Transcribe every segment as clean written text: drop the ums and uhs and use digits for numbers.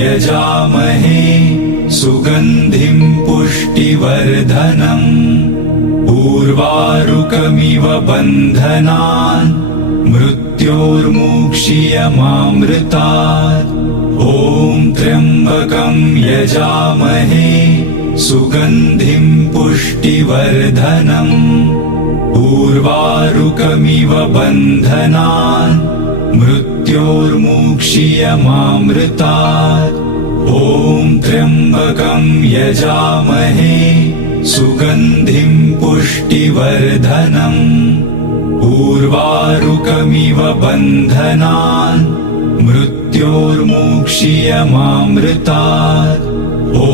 यजामहे सुगन्धिं पुष्टिवर्धनम् उर्वारुकमिव बन्धनान् मृत्योर्मुक्षीयमामृतात् ॐ त्र्यम्बकं यजामहे सुगन्धिं पुष्टिवर्धनम् उर्वारुकमिव बन्धनान् मृत्योर्मुक्षीयमामृतात् ॐ त्र्यम्बकं यजामहे सुगन्धिं पुष्टिवर्धनम् उर्वारुकमिव बन्धनान् मृत्योर्मुक्षीयमामृतात् ॐ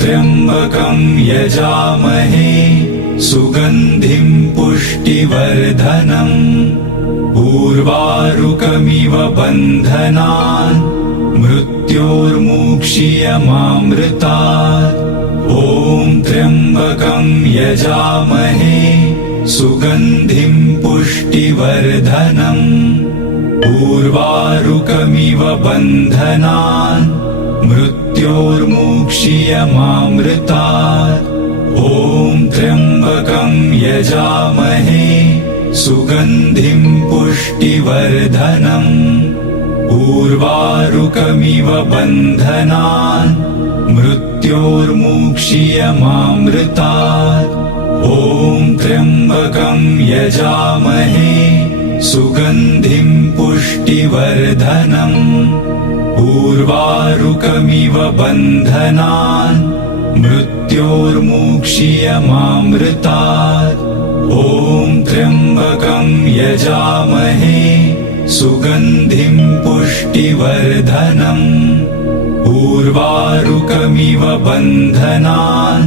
त्र्यम्बकं यजामहे सुगन्धिं पुष्टिवर्धनम् उर्वारुकमिव बन्धनान् मृत्योर्मुक्षीयमामृतात् ॐ त्र्यम्बकं यजामहे सुगन्धिं पुष्टिवर्धनम् उर्वारुकमिव बन्धनान् मृत्योर्मुक्षीयमामृतात् ॐ त्र्यम्बकं यजामहे सुगन्धिं पुष्टिवर्धनम् उर्वारुकमिव बन्धनान् मृत्योर्मुक्षीयमामृतात् ॐ त्र्यम्बकं यजामहे सुगन्धिं पुष्टिवर्धनम् उर्वारुकमिव बन्धनान् मृत्योर्मुक्षीयमामृतात् ॐ त्र्यम्बकं यजामहे सुगन्धिं पुष्टिवर्धनम् उर्वारुकमिव बन्धनान्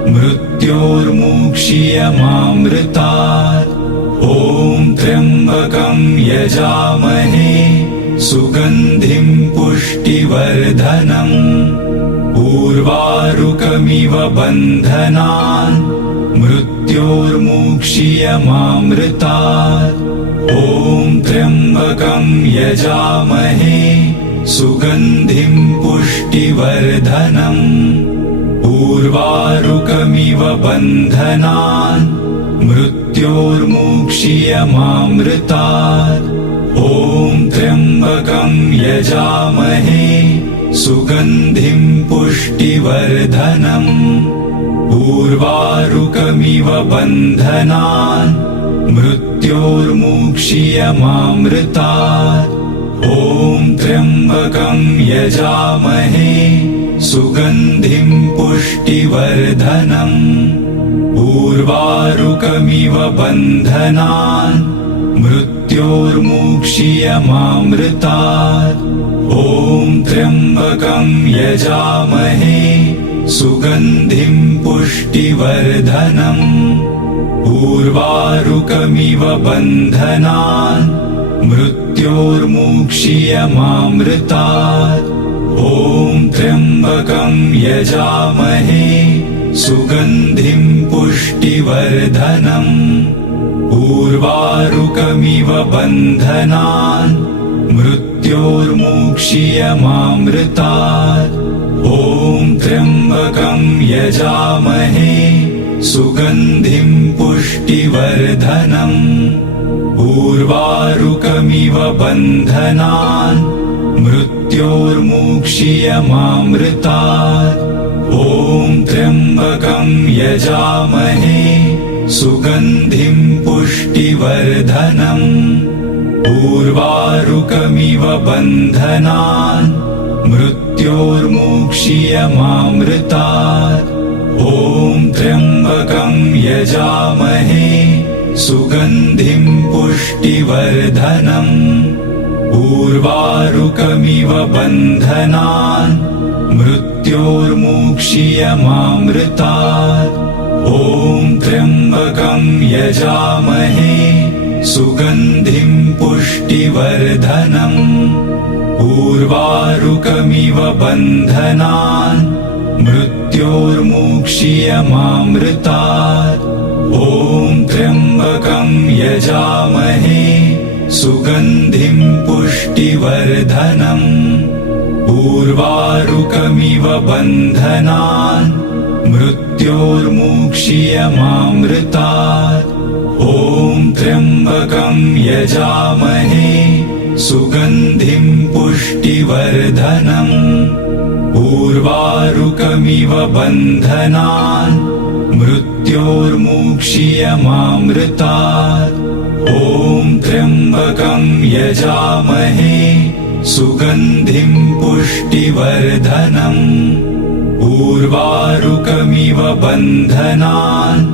मृत्योर्मुक्षीयमामृतात् ॐ त्र्यम्बकं यजामहे सुगन्धिं पुष्टिवर्धनम् उर्वारुकमिव बन्धनान् मृत्योर्मुक्षीयमामृतात् ॐ त्र्यम्बकं यजामहे सुगन्धिं पुष्टिवर्धनम् उर्वारुकमिव बन्धनान् मृत्योर्मुक्षीयमामृतात् ॐ त्र्यम्बकं यजामहे सुगन्धिं पुष्टिवर्धनम् उर्वारुकमिव बन्धनान् मृत्योर्मुक्षीयमामृतात् ॐ त्र्यम्बकं यजामहे सुगन्धिं पुष्टिवर्धनम् उर्वारुकमिव बन्धनान् मृत्योर्मुक्षीयमामृतात् ॐ त्र्यम्बकं यजामहे सुगन्धिं पुष्टिवर्धनम् उर्वारुकमिव बन्धनान् मृत्योर्मुक्षीयमामृतात् ॐ त्र्यम्बकं यजामहे सुगन्धिं पुष्टिवर्धनम् उर्वारुकमिव बन्धनान् मृत्योर्मुक्षीयमामृतात् ॐ त्र्यम्बकं यजामहे सुगन्धिं पुष्टिवर्धनम् उर्वारुकमिव बन्धनान् मृत्योर्मुक्षीयमामृतात् ॐ त्र्यम्बकं यजामहे सुगन्धिं पुष्टिवर्धनम् उर्वारुकमिव बन्धनान् मृत्योर्मुक्षीयमामृतात् ॐ त्र्यम्बकं यजामहे सुगन्धिं पुष्टिवर्धनम् उर्वारुकमिव बन्धनान् मृत्योर्मुक्षीयमामृतात् ॐ त्र्यम्बकं यजामहे सुगन्धिं पुष्टिवर्धनम् उर्वारुकमिव बन्धनान् मृत्योर्मुक्षीयमामृतात् ॐ त्र्यम्बकं यजामहे सुगन्धिं पुष्टिवर्धनम् उर्वारुकमिव बन्धनान् मृत्योर्मुक्षीयमामृतात्। ॐ त्र्यम्बकं यजामहे सुगन्धिं पुष्टिवर्धनम्। उर्वारुकमिव बन्धनान् मृत्योर्मुक्षीयमामृतात्। ॐ त्र्यम्बकं यजामहे सुगन्धिं पुष्टिवर्धनम्। उर्वारुकमिव बन्धनान्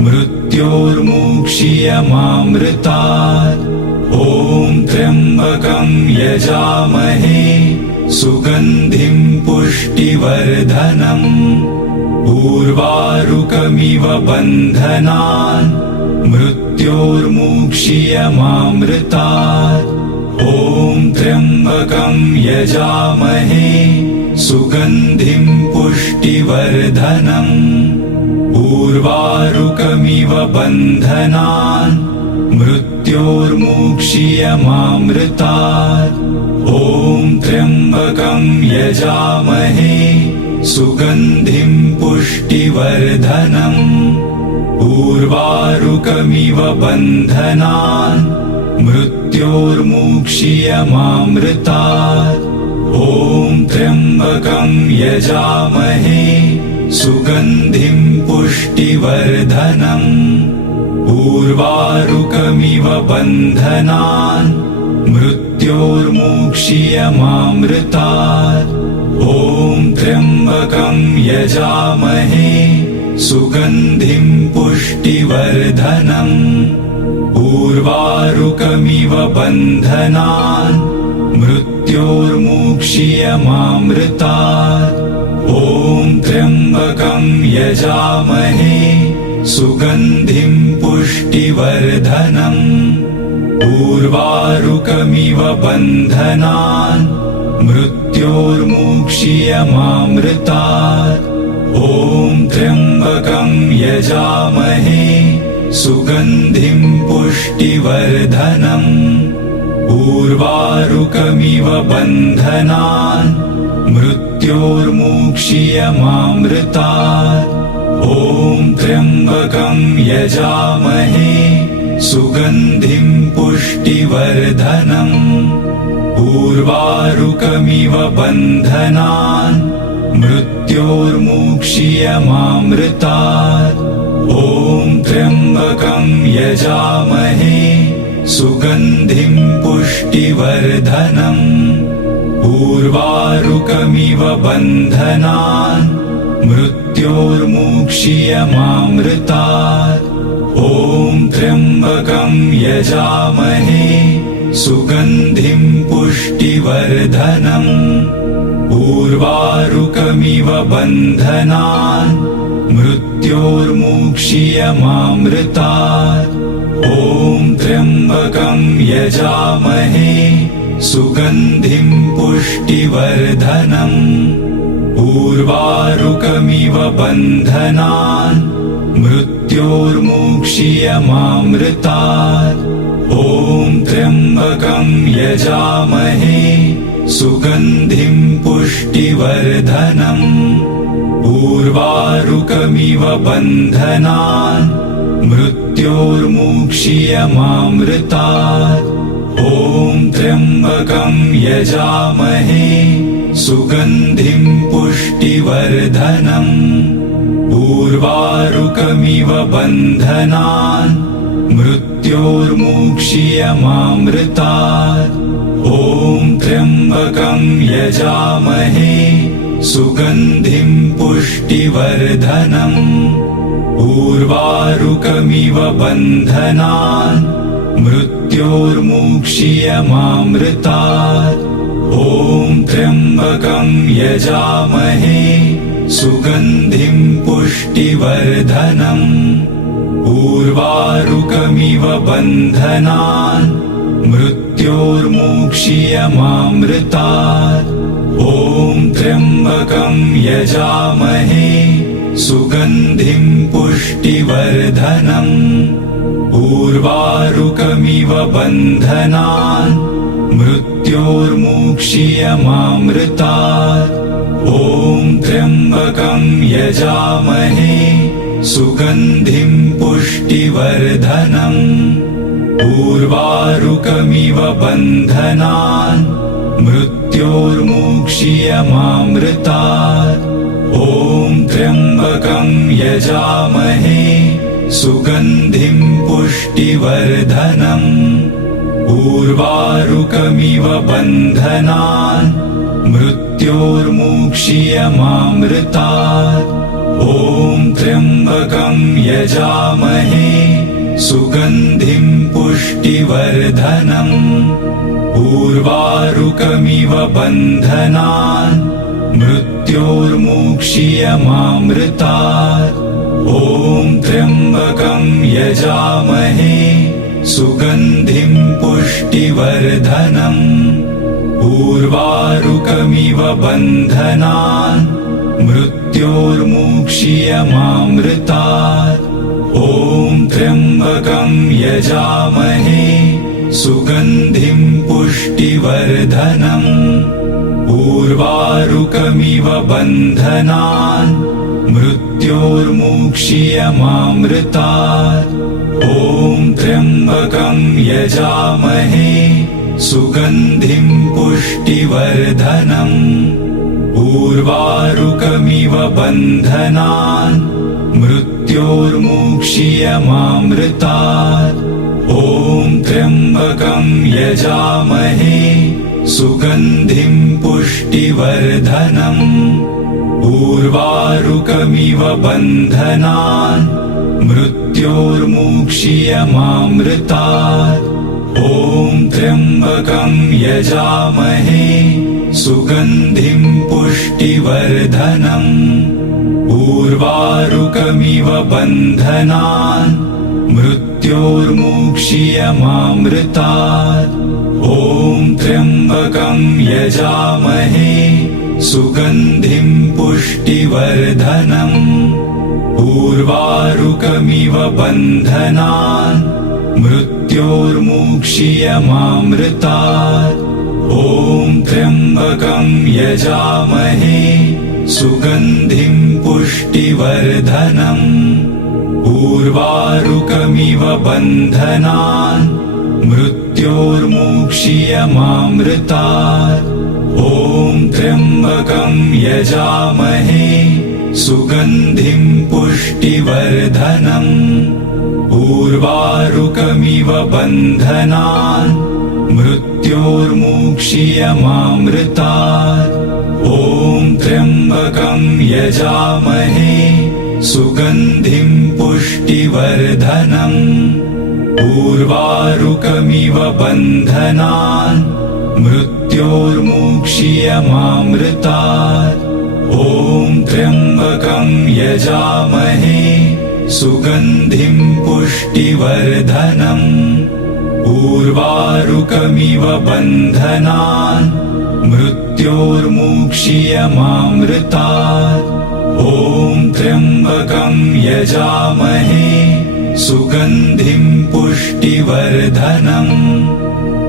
मृत्योर्मुक्षीयमामृतात्। ॐ त्र्यम्बकं यजामहे सुगन्धिं पुष्टिवर्धनम्। उर्वारुकमिव बन्धनान् मृत्योर्मुक्षीयमामृतात्। ॐ त्र्यम्बकं यजामहे सुगन्धिं पुष्टिवर्धनम्। उर्वारुकमिव बन्धनान् मृत्योर्मुक्षीयमामृतात्। ॐ त्र्यम्बकं यजामहे सुगन्धिं पुष्टिवर्धनम्। उर्वारुकमिव बन्धनान् मृत्योर्मुक्षीयमामृतात्। ॐ त्र्यम्बकं यजामहे सुगन्धिं पुष्टिवर्धनम्। उर्वारुकमिव बन्धनान् मृत्योर्मुक्षीयमामृतात्। ॐ त्र्यम्बकं यजामहे सुगन्धिं पुष्टिवर्धनम्। उर्वारुकमिव बन्धनान् मृत्योर्मुक्षीयमामृतात्। ॐ त्र्यम्बकं यजामहे सुगन्धिं पुष्टिवर्धनम्। उर्वारुकमिव बन्धनान् मृत्योर्मुक्षीयमामृतात्। ॐ त्र्यम्बकं यजामहे सुगन्धिं पुष्टिवर्धनम्। उर्वारुकमिव बन्धनान् मृत्योर्मुक्षीयमामृतात्। ॐ त्र्यम्बकं यजामहे सुगन्धिं पुष्टिवर्धनम्। उर्वारुकमिव बन्धनान् मृत्योर्मुक्षीयमामृतात्। ॐ त्र्यम्बकं यजामहे सुगन्धिं पुष्टिवर्धनम्। उर्वारुकमिव बन्धनान् मृत्योर्मुक्षीयमामृतात्। ॐ त्र्यम्बकं यजामहे सुगन्धिं पुष्टिवर्धनम्। उर्वारुकमिव बन्धनान् मृत्योर्मुक्षीयमामृतात्। ॐ त्र्यम्बकं यजामहे सुगन्धिं पुष्टिवर्धनम्। उर्वारुकमिव बन्धनान् मृत्योर्मुक्षीयमामृतात्। ॐ त्र्यम्बकं यजामहे सुगन्धिं पुष्टिवर्धनम्। उर्वारुकमिव बन्धनान् मृत्योर्मुक्षीयमामृतात्। ॐ त्र्यम्बकं यजामहे सुगन्धिं पुष्टिवर्धनम्। उर्वारुकमिव बन्धनान् मृत्योर्मुक्षीयमामृतात्। ॐ त्र्यम्बकं यजामहे सुगन्धिं पुष्टिवर्धनम्। उर्वारुकमिव बन्धनान् मृत्योर्मुक्षीयमामृतात्। ॐ त्र्यम्बकं यजामहे सुगन्धिं पुष्टिवर्धनम्। उर्वारुकमिव बन्धनान् मृत्योर्मुक्षीयमामृतात्। ॐ त्र्यम्बकं यजामहे सुगन्धिं पुष्टिवर्धनम्। उर्वारुकमिव बन्धनान् मृत्योर्मुक्षीयमामृतात्। ॐ त्र्यम्बकं यजामहे सुगन्धिं पुष्टिवर्धनम्। उर्वारुकमिव बन्धनान् मृत्योर्मुक्षीयमामृतात्। ॐ त्र्यम्बकं यजामहे सुगन्धिं पुष्टिवर्धनम्। उर्वारुकमिव बन्धनान् मृत्योर्मुक्षीयमामृतात्। ॐ त्र्यम्बकं यजामहे सुगन्धिं पुष्टिवर्धनम्। उर्वारुकमिव बन्धनान् मृत्योर्मुक्षीयमामृतात्। ॐ त्र्यम्बकं यजामहे सुगन्धिं पुष्टिवर्धनम्। उर्वारुकमिव बन्धनान् मृत्योर्मुक्षीयमामृतात्। ॐ त्र्यम्बकं यजामहे सुगन्धिं पुष्टिवर्धनम्। उर्वारुकमिव बन्धनान् मृत्योर्मुक्षीयमामृतात्। ॐ त्र्यम्बकं यजामहे सुगन्धिं पुष्टिवर्धनम्। उर्वारुकमिव बन्धनान् मृत्योर्मुक्षीयमामृतात्। ॐ त्र्यम्बकं यजामहे सुगन्धिं पुष्टिवर्धनम्। उर्वारुकमिव बन्धनान् मृत्योर्मुक्षीयमामृतात्। ॐ त्र्यम्बकं यजामहे सुगन्धिं पुष्टिवर्धनम्। उर्वारुकमिव बन्धनान् मृत्योर्मुक्षीयमामृतात्। ॐ त्र्यम्बकं यजामहे सुगन्धिं पुष्टिवर्धनम्। उर्वारुकमिव बन्धनान् मृत्योर्मुक्षीयमामृतात्। ॐ त्र्यम्बकं यजामहे सुगन्धिं पुष्टिवर्धनम्। उर्वारुकमिव बन्धनान् मृत्योर्मुक्षीयमामृतात्। ॐ त्र्यम्बकं यजामहे सुगन्धिं पुष्टिवर्धनम्। उर्वारुकमिव बन्धनान् मृत्योर्मुक्षीयमामृतात्। ॐ त्र्यम्बकं यजामहे सुगन्धिं पुष्टिवर्धनम्। उर्वारुकमिव बन्धनान् मृत्योर्मुक्षीयमामृतात्। ॐ त्र्यम्बकं यजामहे सुगन्धिं पुष्टिवर्धनम्। उर्वारुकमिव बन्धनान् मृत्योर्मुक्षीयमामृतात्। ॐ त्र्यम्बकं यजामहे सुगन्धिं पुष्टिवर्धनम्।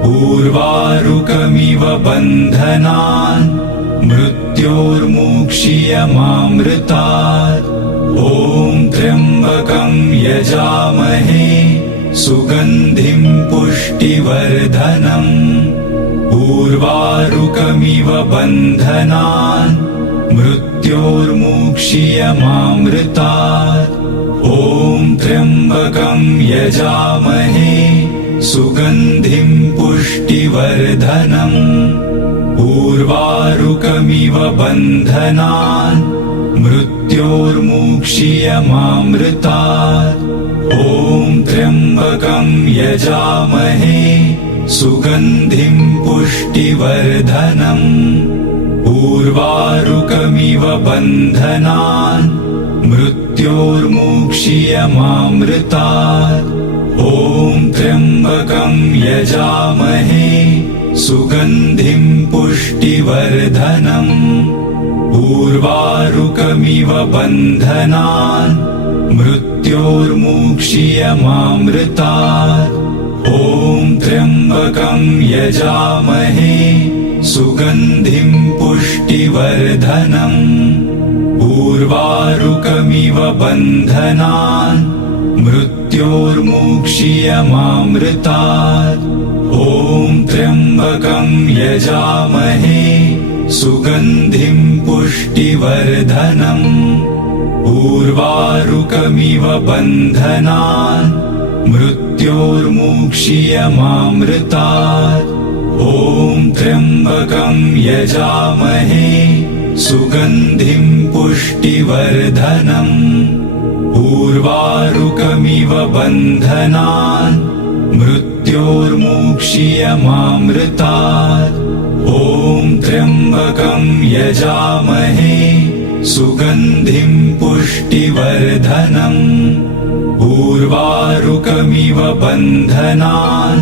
उर्वारुकमिव बन्धनान् मृत्योर्मुक्षीयमामृतात्। ॐ त्र्यम्बकं यजामहे सुगन्धिं पुष्टिवर्धनम्। उर्वारुकमिव बन्धनान् मृत्योर्मुक्षीयमामृतात्। ॐ त्र्यम्बकं यजामहे सुगन्धिं पुष्टिवर्धनम्। उर्वारुकमिव बन्धनान् मृत्योर्मुक्षीयमामृतात्। ॐ त्र्यम्बकं यजामहे सुगन्धिं पुष्टिवर्धनम्। उर्वारुकमिव बन्धनान् मृत्योर्मुक्षीयमामृतात्। ॐ त्र्यम्बकं यजामहे सुगन्धिं पुष्टिवर्धनम्। उर्वारुकमिव बन्धनान् मृत्योर्मुक्षीयमामृतात्। ॐ त्र्यम्बकं यजामहे सुगन्धिं पुष्टिवर्धनम् उर्वारुकमिव बन्धनान् मृत्योर्मुक्षीयमामृतात् ॐ त्र्यम्बकं यजामहे सुगन्धिं पुष्टिवर्धनम् उर्वारुकमिव बन्धनान् मृत्योर्मुक्षीयमामृतात् ॐ त्र्यम्बकं यजामहे सुगन्धिं पुष्टिवर्धनम् उर्वारुकमिव बन्धनान् मृत्योर्मुक्षीयमामृतात् ॐ त्र्यम्बकं यजामहे सुगन्धिं पुष्टिवर्धनम् उर्वारुकमिव बन्धनान्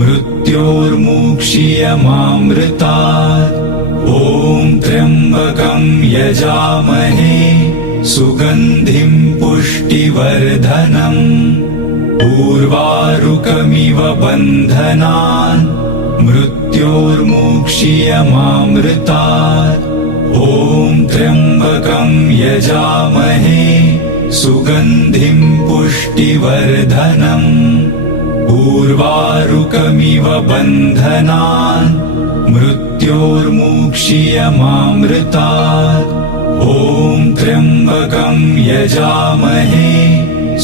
मृत्योर्मुक्षीयमामृतात् ॐ त्र्यम्बकं यजामहे सुगन्धिं पुष्टिवर्धनम् उर्वारुकमिव बन्धनान् मृत्योर्मुक्षीयमामृतात् ॐ त्र्यम्बकं यजामहे सुगन्धिं पुष्टिवर्धनम् उर्वारुकमिव बन्धनान् मृत्योर्मुक्षीयमामृतात् ॐ त्र्यम्बकं यजामहे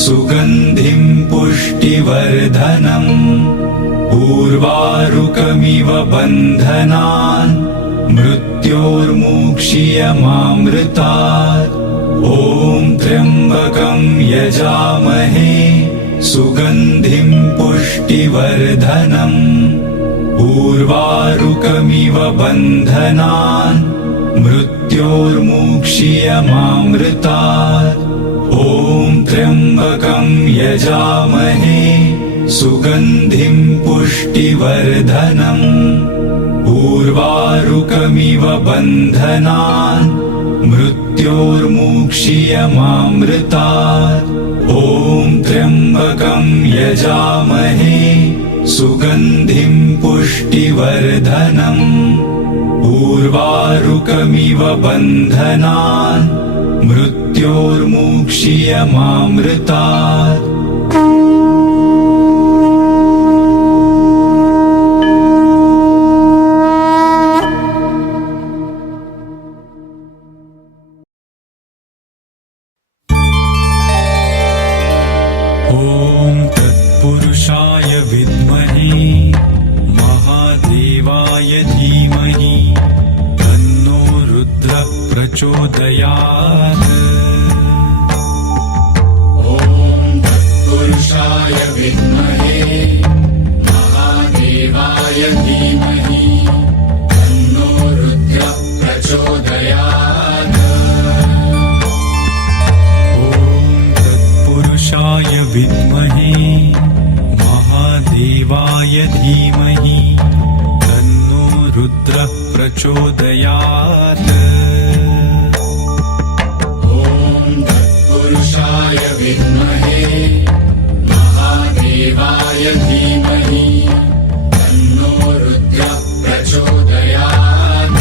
सुगन्धिं पुष्टिवर्धनम् उर्वारुकमिव बन्धनान् मृत्योर्मुक्षीयमामृतात् ॐ त्र्यम्बकं यजामहे सुगन्धिं पुष्टिवर्धनम् उर्वारुकमिव बन्धनान् मृत्योर्मुक्षीयमामृतात् ॐ त्र्यम्बकं यजामहे सुगन्धिं पुष्टिवर्धनम् उर्वारुकमिव बन्धनान् मृत्योर्मुक्षीयमामृतात् ॐ त्र्यम्बकं यजामहे सुगन्धिं पुष्टिवर्धनम् उर्वारुकमिव बन्धनान् मृत्योर्मुक्षीयमामृतात् पुरुषाय विद्महे महादेवाय धीमहि तन्नो रुद्रः प्रचोदयात् ॐ तत्पुरुषाय विद्महे महादेवाय धीमहि तन्नो रुद्रः प्रचोदयात् ॐ तत्पुरुषाय विद्महे महादेवाय धीमहि तन्नो रुद्रः प्रचोदयात् ॐ तत्पुरुषाय विद्महे महादेवाय धीमहि तन्नो रुद्रः प्रचोदयात्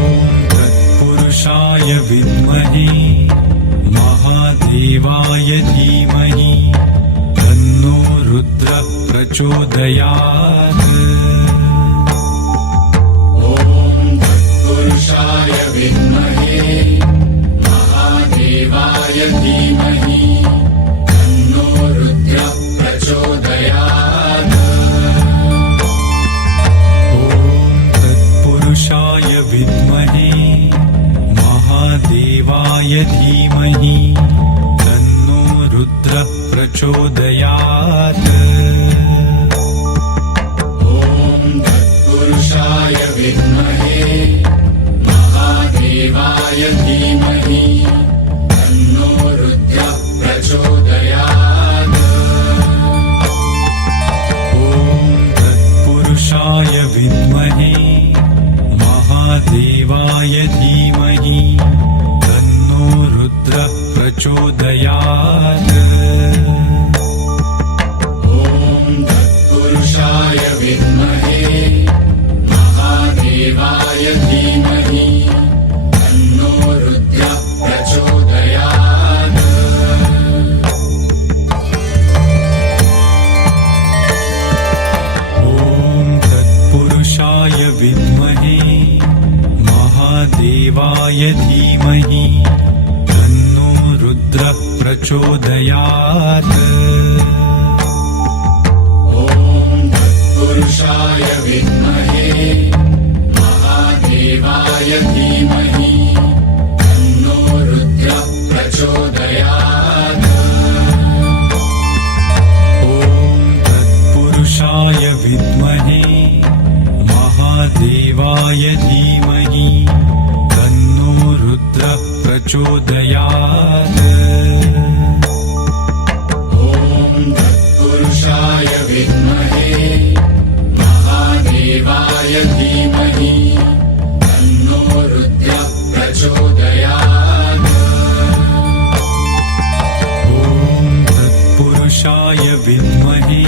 ॐ तत्पुरुषाय विद्महे महादेवाय धीमहि तन्नो रुद्रः प्रचोदयात् ॐ तत्पुरुषाय विद्महे महादेवाय धीमहि तन्नो रुद्रः प्रचोदयात् ॐ तत्पुरुषाय विद्महे महादेवाय धीमहि तन्नो रुद्रः प्रचोदयात् ॐ तत्पुरुषाय विद्महे महादेवाय धीमहि तन्नो रुद्रः प्रचोदयात् ॐ तत्पुरुषाय विद्महे महादेवाय धीमहि तन्नो रुद्रः प्रचोदयात् प्रचोदयात् ॐ तत्पुरुषाय विद्महे महादेवाय धीमहि तन्नो रुद्रः प्रचोदयात् ॐ तत्पुरुषाय विद्महे महादेवाय धीमहि तन्नो रुद्रः प्रचोदयात् ॐ तत्पुरुषाय विद्महे महादेवाय धीमहि तन्नो रुद्रः प्रचोदयात् ॐ तत्पुरुषाय विद्महे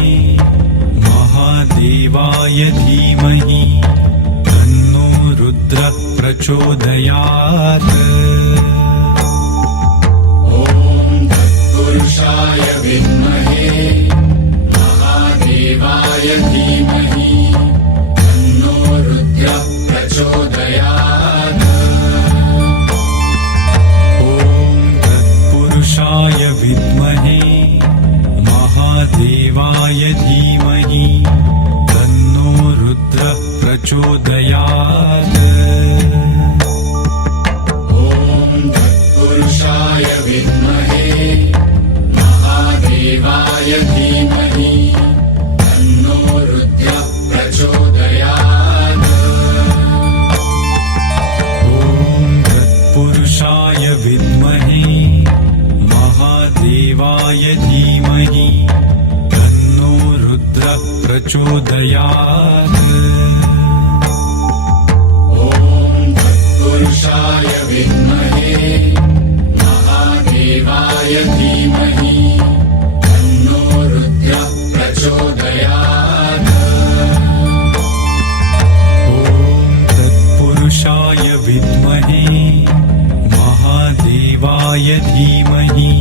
महादेवाय धीमहि तन्नो रुद्रः प्रचोदयात् ॐ तत्पुरुषाय विद्महे महादेवाय धीमहि तन्नो रुद्रः प्रचोदयात् ॐ तत्पुरुषाय विद्महे महादेवाय धीमहि तन्नो रुद्रः प्रचोदयात् ॐ तत्पुरुषाय विद्महे महादेवाय धीमहि तन्नो रुद्रः प्रचोदयात् ॐ तत्पुरुषाय विद्महे महादेवाय धीमहि तन्नो रुद्रः प्रचोदयात् ॐ तत्पुरुषाय विद्महे महादेवाय धीमहि तन्नो रुद्रः प्रचोदयात् ॐ तत्पुरुषाय विद्महे महादेवाय धीमहि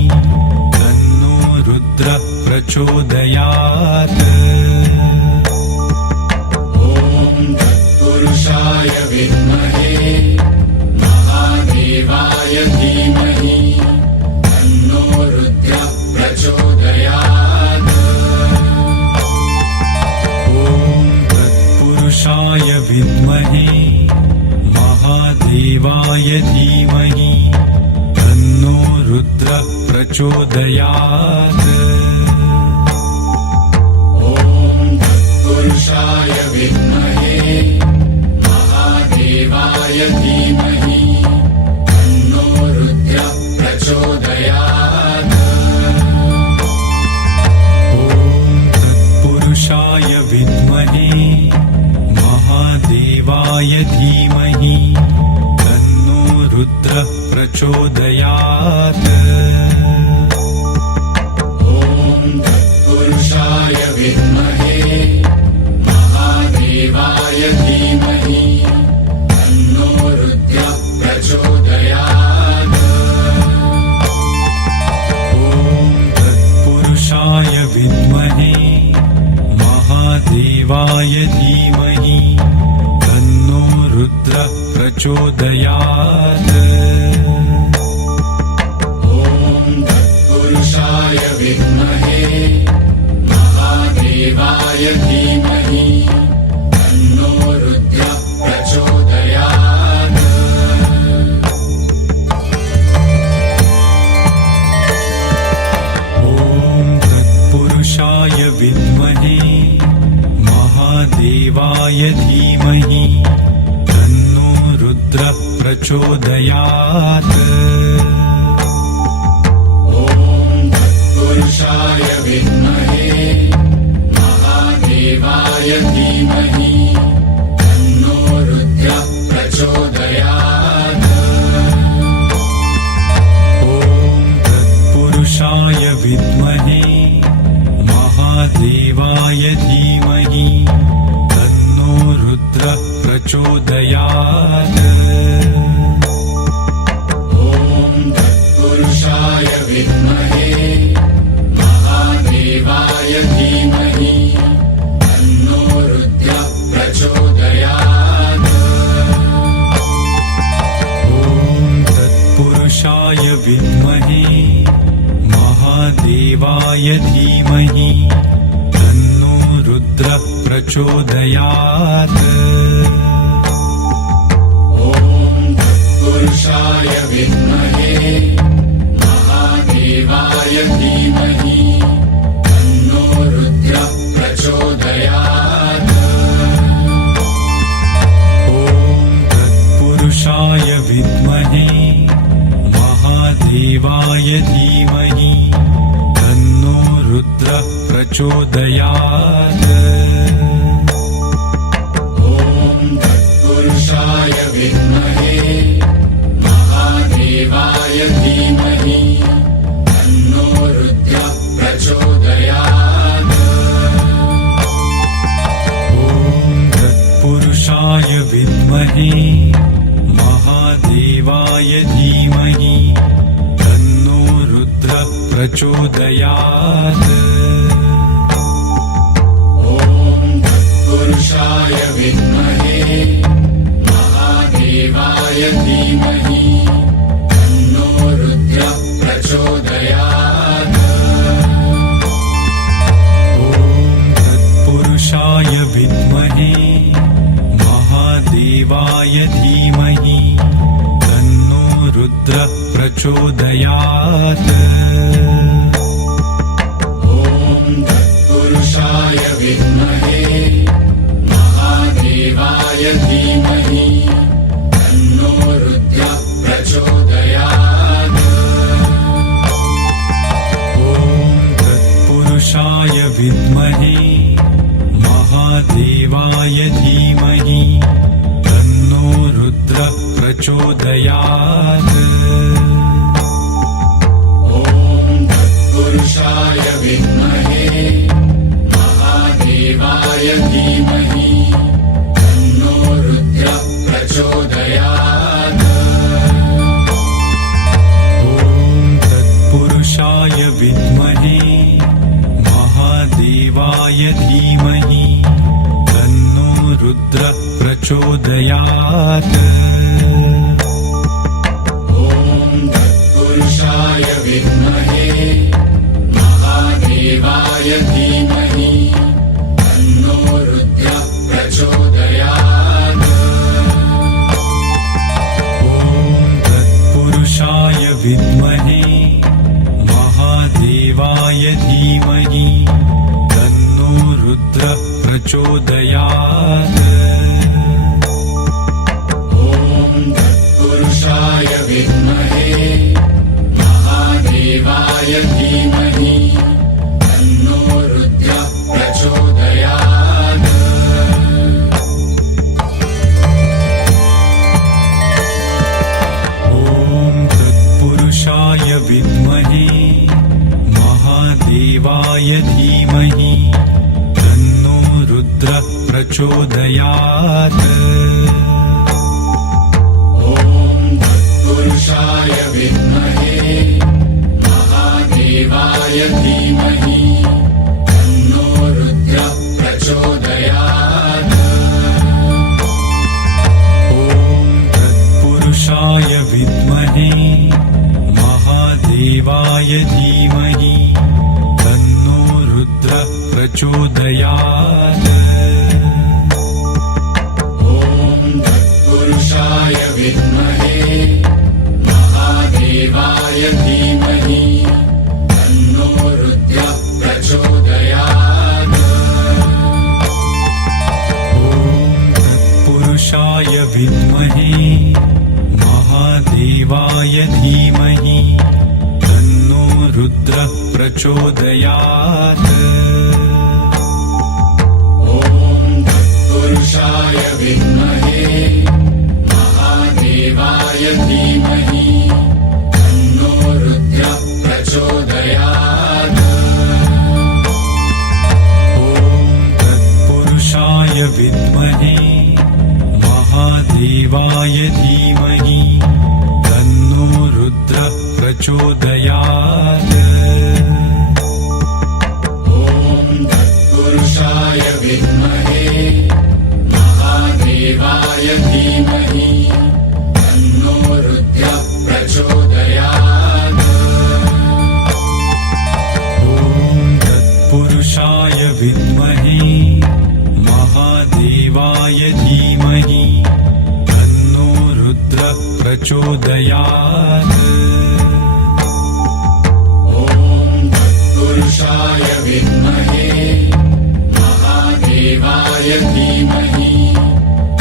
तन्नो रुद्रः प्रचोदयात् ॐ तत्पुरुषाय विद्महे महादेवाय धीमहि तन्नो रुद्रः प्रचोदयात् ॐ तत्पुरुषाय विद्महे महादेवाय धीमहि तन्नो रुद्रः प्रचोदयात् ॐ तत्पुरुषाय विद्महे महादेवाय धीमहि तन्नो रुद्रः प्रचोदयात् ॐ तत्पुरुषाय विद्महे महादेवाय धीमहि तन्नो रुद्रः प्रचोदयात् ॐ तत्पुरुषाय विद्महे महादेवाय धीमहि तन्नो रुद्रः प्रचोदयात् ॐ तत्पुरुषाय विद्महे महादेवाय धीमहि तन्नो रुद्रः प्रचोदयात् ॐ तत्पुरुषाय विद्महे महादेवाय धीमहि तन्नो रुद्रः प्रचोदयात् ॐ तत्पुरुषाय विद्महे महादेवाय धीमहि तन्नो रुद्रः प्रचोदयात् ॐ तत्पुरुषाय विद्महे महादेवाय धीमहि तन्नो रुद्रः प्रचोदयात् ॐ तत्पुरुषाय विद्महे महादेवाय धीमहि तन्नो रुद्रः प्रचोदयात् ॐ तत्पुरुषाय विद्महे महादेवाय धीमहि तन्नो रुद्रः प्रचोदयात् ॐ तत्पुरुषाय विद्महे महादेवाय धीमहि तन्नो रुद्रः प्रचोदयात् ॐ तत्पुरुषाय विद्महे महादेवाय धीमहि तन्नो रुद्रः प्रचोदयात् पुरुषाय विद्महे महादेवाय धीमहि तन्नो रुद्रः प्रचोदयात् ॐ तत्पुरुषाय विद्महे महादेवाय धीमहि तन्नो रुद्रः प्रचोदयात् तत्पुरुषाय विद्महे महादेवाय धीमहि तन्नो रुद्रः प्रचोदयात् ॐ तत्पुरुषाय विद्महे महादेवाय धीमहि तन्नो रुद्रः प्रचोदयात् तत्पुरुषाय विद्महे महादेवाय धीमहि तन्नो रुद्रः प्रचोदयात् ॐ तत्पुरुषाय विद्महे महादेवाय धीमहि तन्नो रुद्रः प्रचोदयात् तत्पुरुषाय विद्महे महादेवाय धीमहि तन्नो रुद्रः प्रचोदयात् ॐ तत्पुरुषाय विद्महे महादेवाय धीमहि तन्नो रुद्रः प्रचोदयात् तत्पुरुषाय विद्महे महादेवाय धीमहि तन्नो रुद्रः प्रचोदयात् ॐ तत्पुरुषाय विद्महे महादेवाय धीमहि तन्नो रुद्रः प्रचोदयात् तत्पुरुषाय विद्महे महादेवाय धीमहि तन्नो रुद्रः प्रचोदयात् ॐ तत्पुरुषाय विद्महे महादेवाय धीमहि तन्नो रुद्रः प्रचोदयात् तत्पुरुषाय विद्महे महादेवाय धीमहि तन्नो रुद्रः प्रचोदयात् ॐ तत्पुरुषाय विद्महे महादेवाय धीमहि तन्नो रुद्रः प्रचोदयात् तत्पुरुषाय विद्महे महादेवाय धीमहि तन्नो रुद्रः प्रचोदयात् ॐ तत्पुरुषाय विद्महे महादेवाय धीमहि तन्नो रुद्रः प्रचोदयात् तत्पुरुषाय विद्महे महादेवाय धीमहि तन्नो रुद्रः प्रचोदयात् ॐ तत्पुरुषाय विद्महे महादेवाय धीमहि तन्नो रुद्रः प्रचोदयात् तत्पुरुषाय विद्महे महादेवाय धीमहि तन्नो रुद्रः प्रचोदयात् ॐ तत्पुरुषाय विद्महे महादेवाय धीमहि तन्नो रुद्रः प्रचोदयात् विद्महे महादेवाय धीमहि तन्नो रुद्रः प्रचोदयात् ॐ तत्पुरुषाय विद्महे महादेवाय धीमहि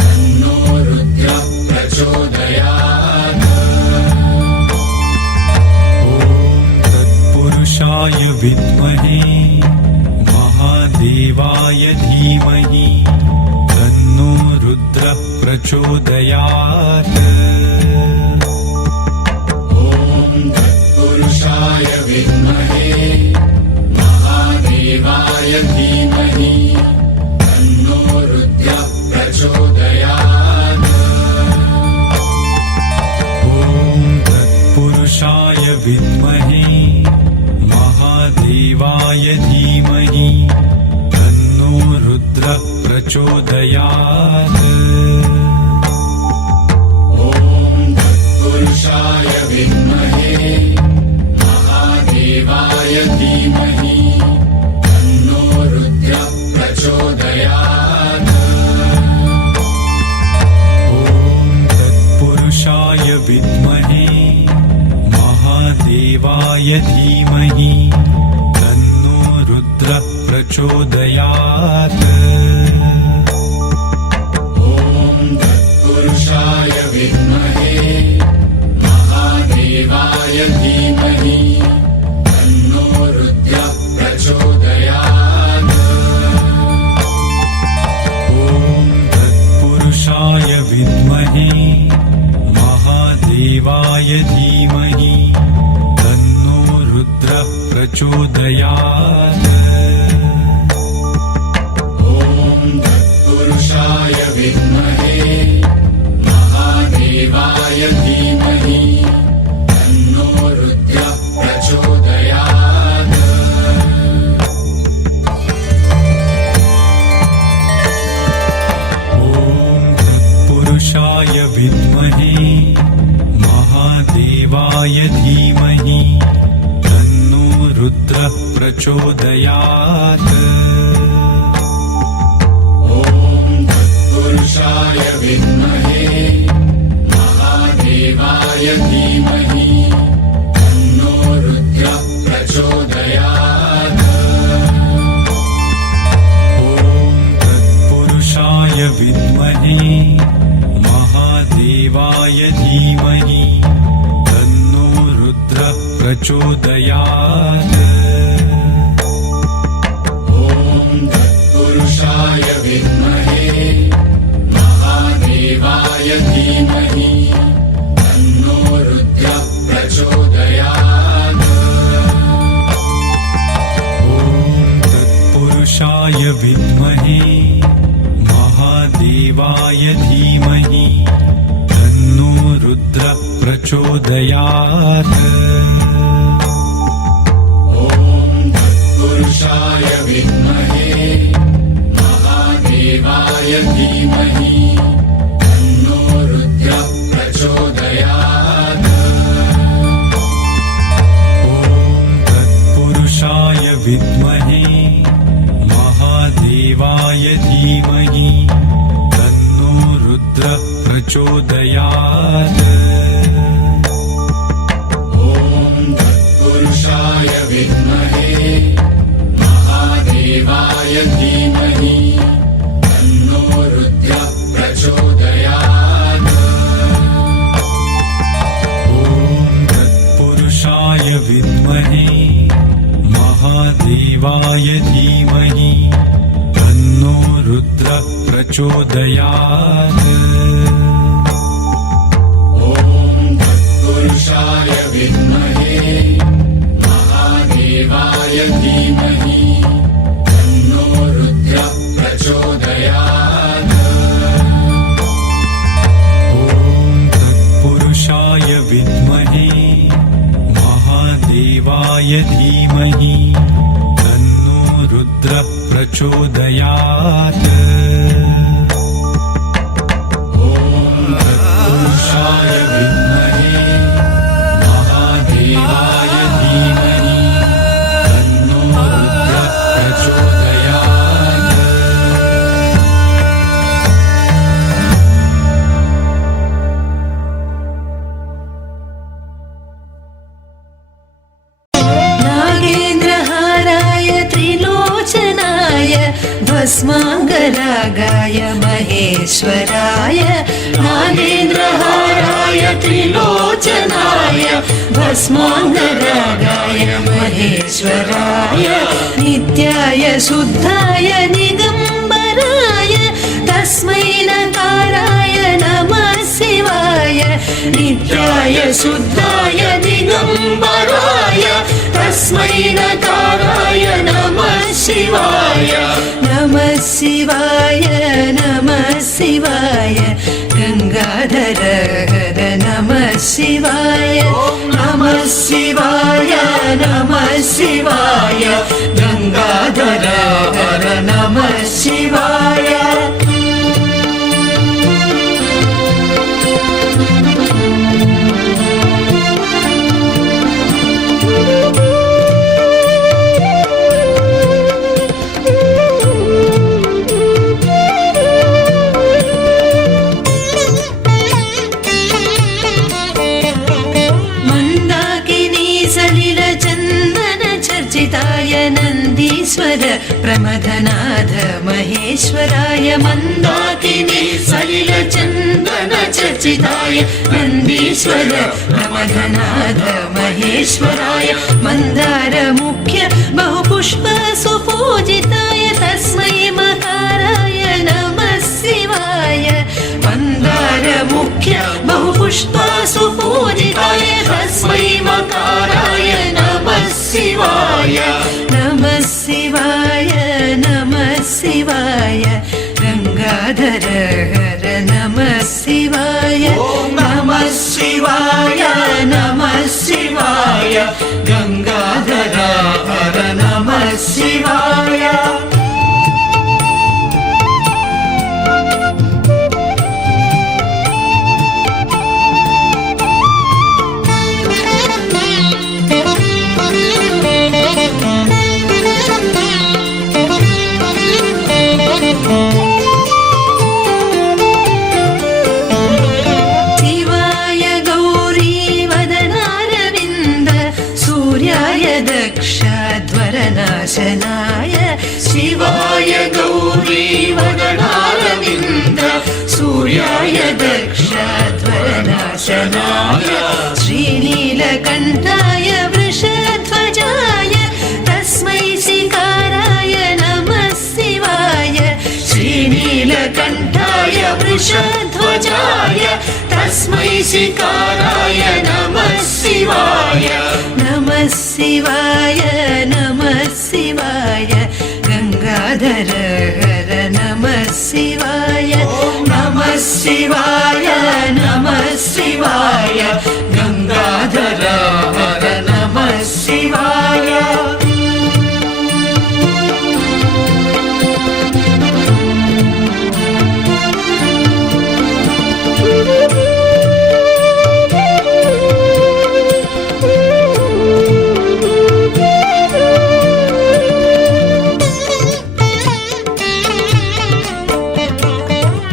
तन्नो रुद्रः प्रचोदयात् तत्पुरुषाय विद्महे महादेवाय धीमहि तन्नो रुद्रः प्रचोदयात् ॐ तत्पुरुषाय विद्महे महादेवाय धीमहि तन्नो रुद्रः प्रचोदयात् ॐ तत्पुरुषाय विद्महे महादेवाय धीमहि तन्नो रुद्रः प्रचोदयात् ॐ तत्पुरुषाय विद्महे महादेवाय धीमहि तन्नो रुद्रः प्रचोदयात् ॐ तत्पुरुषाय विद्महे महादेवाय धीमहि तन्नो रुद्रः प्रचोदयात् ॐ तत्पुरुषाय विद्महे महादेवाय धीमहि तन्नो रुद्रः प्रचोदयात् ॐ तत्पुरुषाय विद्महे महादेवाय धीमहि तन्नो रुद्रः प्रचोदयात् ॐ तत्पुरुषाय विद्महे महादेवाय धीमहि तन्नो रुद्रः प्रचोदयात् ॐ तत्पुरुषाय विद्महे महादेवाय धीमहि तन्नो रुद्रः प्रचोदयात् ॐ तत्पुरुषाय विद्महे महादेवाय धीमहि तन्नो रुद्रः प्रचोदयात् ॐ तत्पुरुषाय विद्महे महादेवाय धीमहि तन्नो रुद्रः प्रचोदयात् ॐ तत्पुरुषाय विद्महे महादेवाय धीमहि तन्नो रुद्रः प्रचोदयात् ॐ तत्पुरुषाय विद्महे महादेवाय धीमहि तन्नो रुद्रः प्रचोदयात् ॐ तत्पुरुषाय विद्महे महादेवाय धीमहि तन्नो रुद्रः प्रचोदयात् ॐ तत्पुरुषाय विद्महे महादेवाय धीमहि तन्नो रुद्रः प्रचोदयात् ॐ तत्पुरुषाय विद्महे महादेवाय धीमहि तन्नो रुद्रः प्रचोदयात् ॐ तत्पुरुषाय विद्महे महादेवाय धीमहि तन्नो रुद्रः प्रचोदयात् ॐ तत्पुरुषाय विद्महे महादेवाय धीमहि तन्नो रुद्रः प्रचोदयात् ॐ तत्पुरुषाय विद्महे महादेवाय धीमहि तन्नो रुद्रः प्रचोदयात् ॐ तत्पुरुषाय विद्महे महादेवाय धीमहि तन्नो रुद्रः प्रचोदयात् भस्माङ्गरागाय महेश्वराय नागेन्द्रहाराय त्रिलोचनाय भस्माङ्गरागाय महेश्वराय नित्याय शुद्धाय दिगम्बराय तस्मै नकाराय नमः शिवाय नित्याय शुद्धाय दिगम्बराय तस्मै नकाराय नमः शिवाय नमः शिवाय नमः शिवाय गंगाधर हर नमः शिवाय नमः शिवाय नमः शिवाय गंगाधर हर नमः शिवाय नन्दीश्वर प्रमथनाथ महेश्वराय मन्दाकिनी सलिलचन्दन चर्चिताय नन्दीश्वर प्रमथनाथ महेश्वराय मन्दार मुख्य बहुपुष्प सुपूजिताय तस्मै मकाराय नमः शिवाय मन्दार मुख्य बहुपुष्प सुपूजिताय तस्मै मकाराय नमः शिवाय नमः शिवाय नमः शिवाय गंगाधर हर नमः शिवाय नमः शिवाय नमः शिवाय गंगाधर हर नमः शिवाय शिवाय गौरी वदनारविन्द सूर्याय दक्षध्वरनाशनाय शिवाय गौरी वदनारविन्द सूर्याय दक्षध्वरनाशनाय श्रीनीलकण्ठाय वृषध्वजाय तस्मै शिकाराय नमः शिवाय श्रीनीलकण्ठाय वृषध्वजाय तस्मै शिकाराय नमः शिवाय नमः शिवाय नमः शिवाय गंगाधर हर नमः शिवाय नमः शिवाय नमः शिवाय गंगाधर हर नमः शिवाय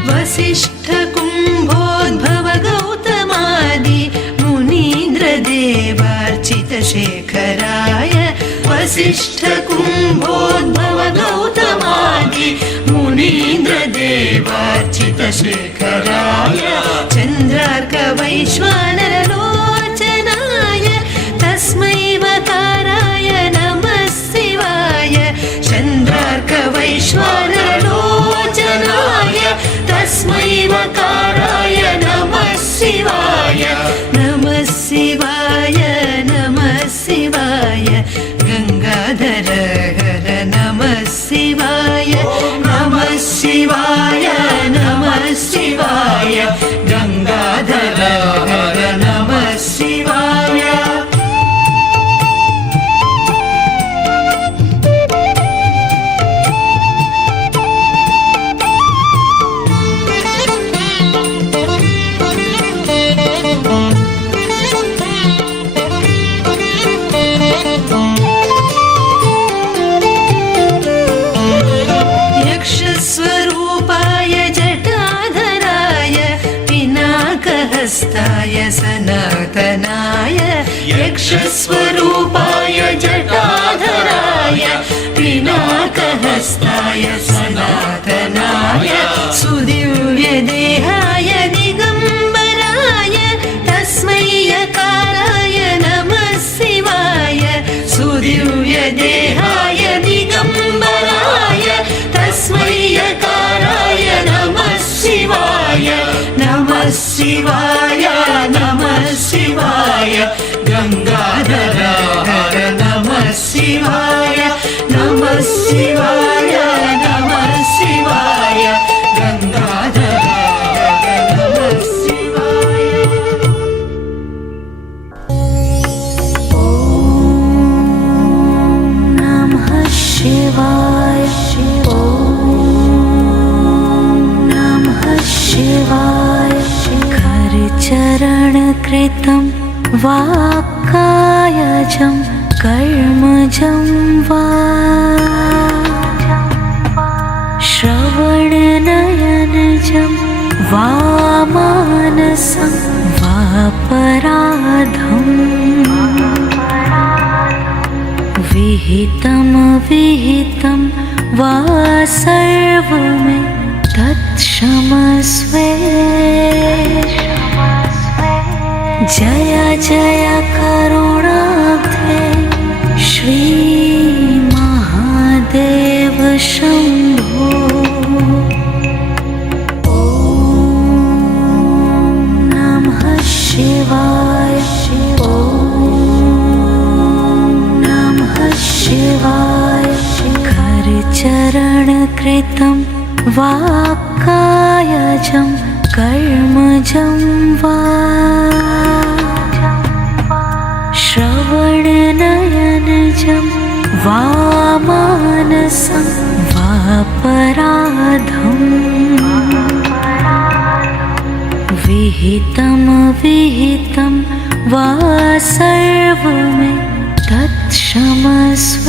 वसिष्ठ कुम्भोद्भव गौतमादि मुनीन्द्र देवार्चित शेखराय वसिष्ठ कुम्भोद्भव गौतमादि मुनीन्द्र देवार्चित शेखराय चन्द्रार्क वैश्वानर लोचनाय तस्मै वकाराय नमः शिवाय चन्द्रार्क वैश्वानर लोचनाय तस्मै वकाराय नमः शिवाय नमः शिवाय नमः शिवाय गंगाधर हर नमः शिवाय नमः शिवाय नमः शिवाय गंगाधर हर नमः शिवाय यक्षस्वरूपाय जटाधराय पिनाकहस्ताय सनातनाय यक्षस्वरूपाय जटाधराय पिनाकहस्ताय हस्ताय सनातनाय सुदिव्यदेहाय दिगम्बराय तस्मै यकाराय नमः शिवाय सुदिव्यदेहाय दिगम्बराय तस्मै यकाराय नमः शिवाय नमः शिवाय नमः शिवाय गंगाधर हर नमः शिवाय नमः शिवाय नमः शिवाय गंगाधर हर नमः शिवाय। नमः शिवाय नमः शिवाय करचरणकृतं वाक्कायजं कर्मजं वा श्रवणनयनजं वा मानसं वापराधम् विहितं विहितं वा सर्वमे तत्क्षमस्व जय जय करुणाब्धे श्री महादेव शम्भो। ॐ नमः शिवाय ॐ नमः शिवाय करचरणकृतं वाक्कायजं कर्मजं वा श्रवणनयनजं वा मानसं वापराधम् विहितं विहितं वा सर्वमे तत्क्षमस्व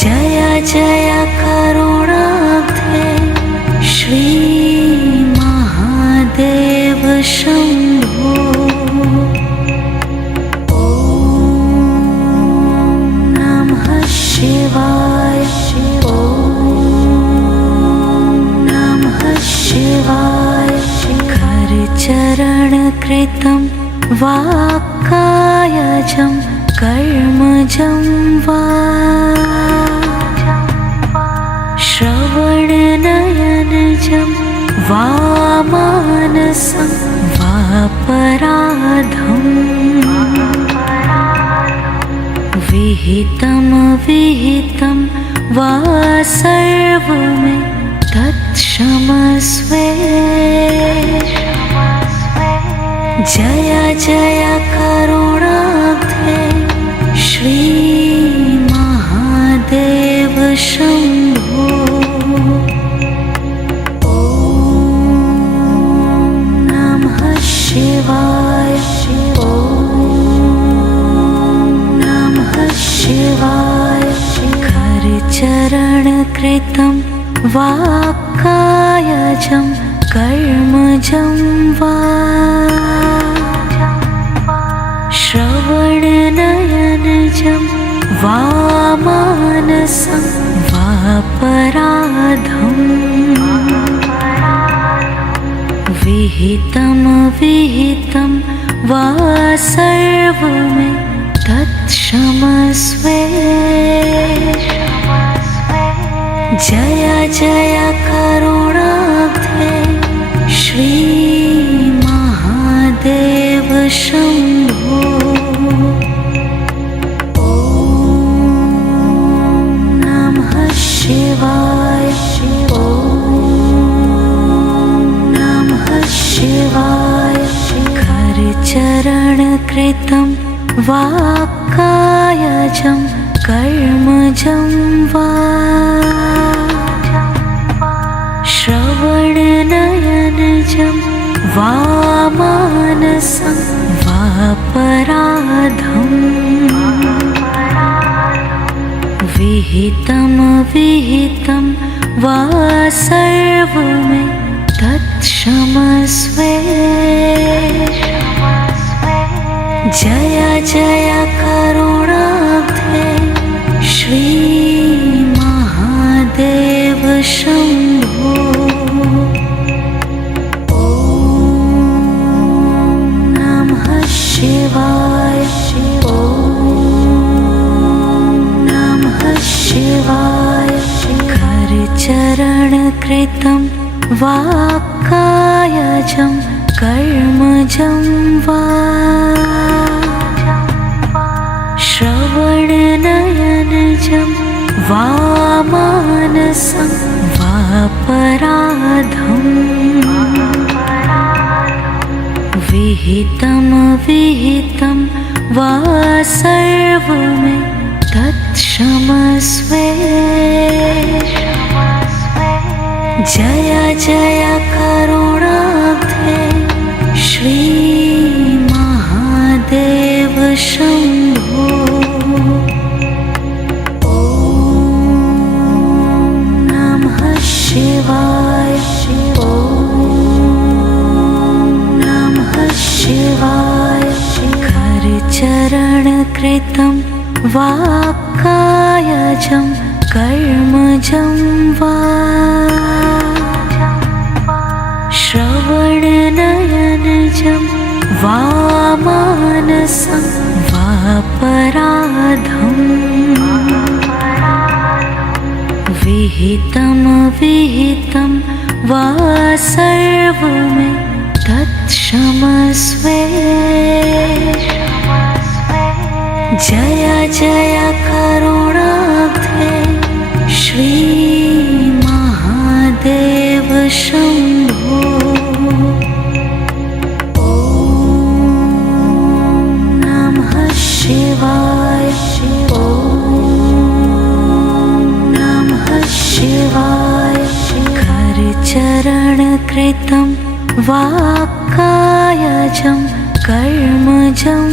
जय जय करुणाब्धे श्री महादेव शम्भो। ॐ नमः शिवाय ॐ नमः शिवाय करचरणकृतं वाक्कायजं कर्मजं वा श्रवणनयनजं वा मानसं वापराधम् विहितं विहितं वा सर्वमे तत्क्षमस्व जय जय करुणाब्धे श्री महादेव शम्भो। ॐ नमः शिवाय ॐ नमः शिवाय करचरणकृतं वाक्कायजं कर्मजं वा श्रवणनयनजं वा मानसं वापराधम् विहितं विहितं वा सर्वमे तत्क्षमस्व जय जय करुणाब्धे श्री महादेव शम्भो। ॐ नमः शिवाय ॐ नमः शिवाय करचरणकृतं वाक्कायजं कर्मजं वा श्रवणनयनजं वा मानसं वापराधम् विहितं विहितं वा सर्वमे तत्क्षमस्व जय जय करुणाब्धे श्रीमहादेव शम्भो ॐ नमः शिवाय ॐ नमः शिवाय करचरणकृतं वाक्कायजं कर्मजं वा श्रवणनयनजं वा मानसं वापराधम् विहितं वा सर्वमे तत्क्षमस्वे जय जय करुणाब्धे श्रीमहादेव शम्भो ॐ नमः शिवाय ॐ नमः शिवाय करचरणकृतं वाक्कायजं कर्मजं वा श्रवणनयनजं वा मानसं वापराधम् विहितं वा सर्वमे तत्क्षमस्वे जय जय करुणाब्धे श्रीमहादेव शम्भो ॐ नमः शिवाय ॐ नमः शिवाय करचरणकृतं वाक्कायजं कर्मजं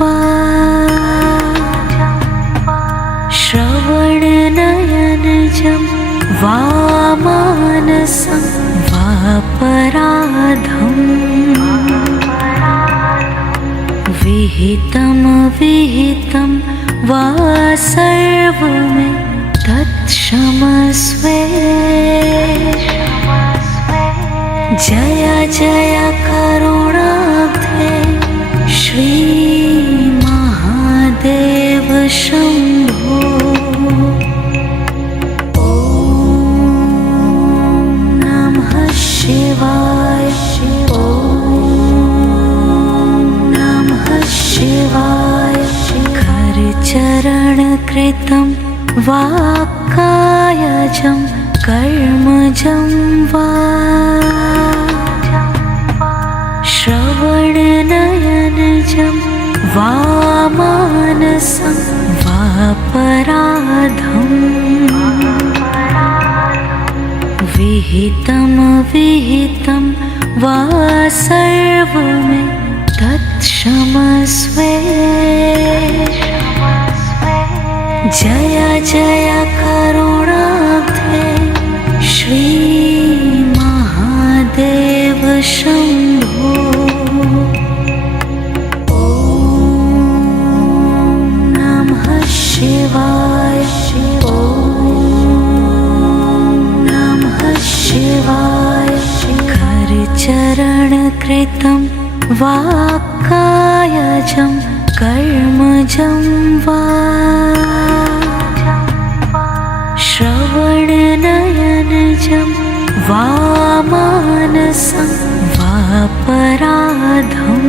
वा श्रवणनयनजं वा मानसं वापराधम् विहितं वा सर्वमे तत्क्षमस्वे जय जय करुणाब्धे श्रीमहादेव शम्भो ॐ नमः शिवाय ॐ नमः शिवाय करचरणकृतं वाक्कायजं कर्मजं वा श्रवणनयनजं वा मानसं वापराधम् विहितं वा सर्वमे तत्क्षमस्वे जय जय करुणाब्धे श्रीमहादेव शम्भो ॐ नमः शिवाय ॐ नमः शिवाय करचरणकृतं वाक्कायजं कर्मजं वा श्रवणनयनजं वा मानसं वापराधम्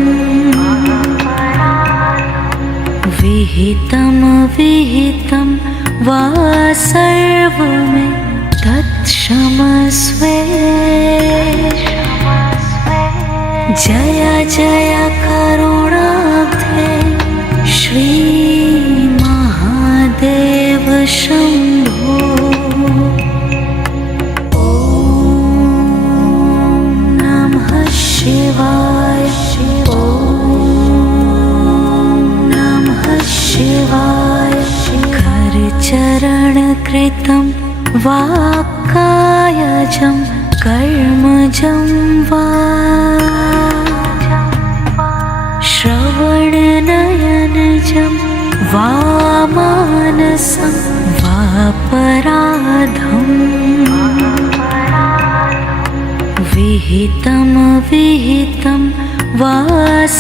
विहितं वा सर्वमे तत्क्षमस्वे जय जय करुणाब्धे श्रीमहादेव शम्भो ॐ नमः शिवाय ॐ नमः शिवाय करचरणकृतं वाक्कायजं कर्मजं वा श्रवणनयनजं वा मानसं वापराधम् विहितं विहितं वा